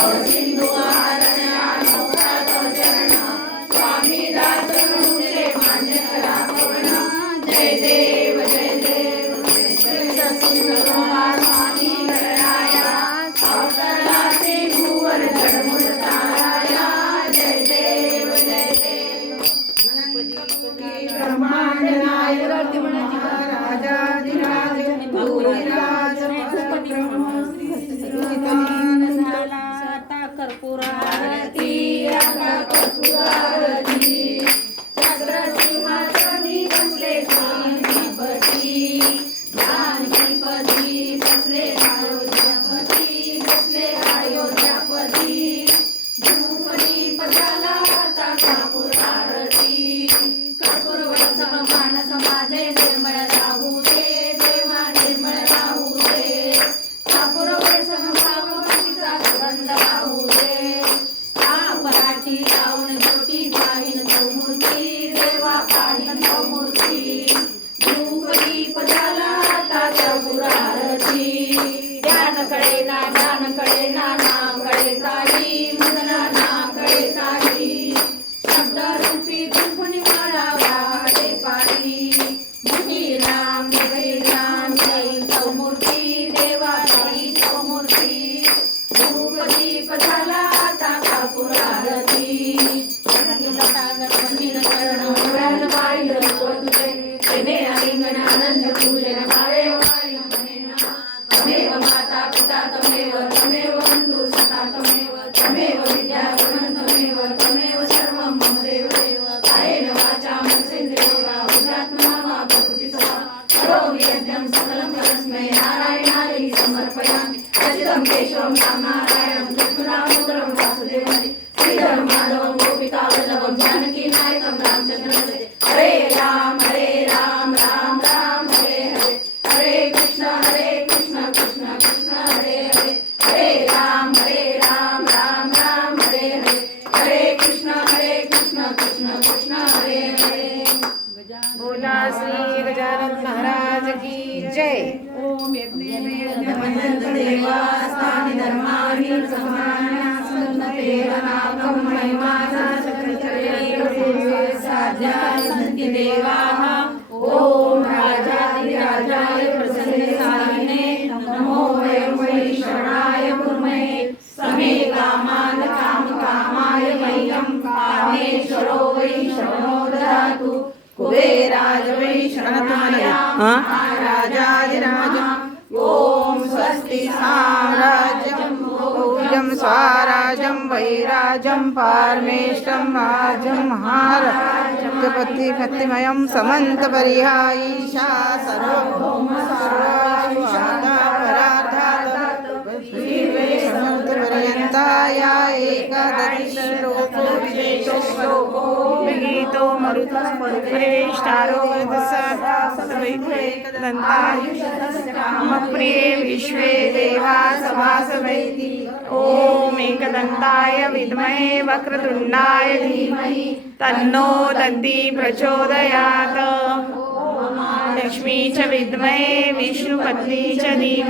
Deus. कडे ना ध्यानकडे ना मूर्ती धूपदी आता कर्पूर आरती. चरण पाहिलं तुझे तेने आलिंगन आनंद पूजन भावे वाणी तमेव माता पिता तमेव तमेव बंधू सखा तमेव तमेव विद्या కేశవం సకలం తస్మై నారాయణాలి సమర్పయామి. సచితం కేశవం రామ్ నారాయణం. చతురామసురం వాసుదేవని శ్రీధరం మాధవం గోపికావల్లవం జానకి నాయకం రామచంద్ర హరే రామ హరే రామ రామ రామ హరే హరే. హరే కృష్ణ హరే కృష్ణ కృష్ణ కృష్ణ హరే హరే. హరే రామ హరే రామ రామ రామ హరే హరే. హరే కృష్ణ హరే కృష్ణ కృష్ణ కృష్ణ बोला श्री गजानन महाराज की जय। ओम देवास्तानि धर्माणि सन्ति देवाः। ॐ राजाधिराजाय प्रसन्नसायिने नमो वयं कुर्महे। शरणमाया महाराजाधिराज ॐ स्वस्ति साम्राज्यं भोजं स्वराजं वैराजं पारमेष्टं राजं महाराजपति भक्तिमयं समन्तपरिहायीशा सर्वभौम एकादशी श्लोको विशेषश्लोको गीतो मरुतस्परिष्टारो दन्तायुषदन्तायुषप्रिये विश्वे देवा सभासवैति ॐ एकदन्ताय विद्महे वक्रतुण्डाय धीमहि तन्नो दन्ती प्रचोदयात्। लक्ष्मी च विद्महे विष्णुपत्नी च धीमहि।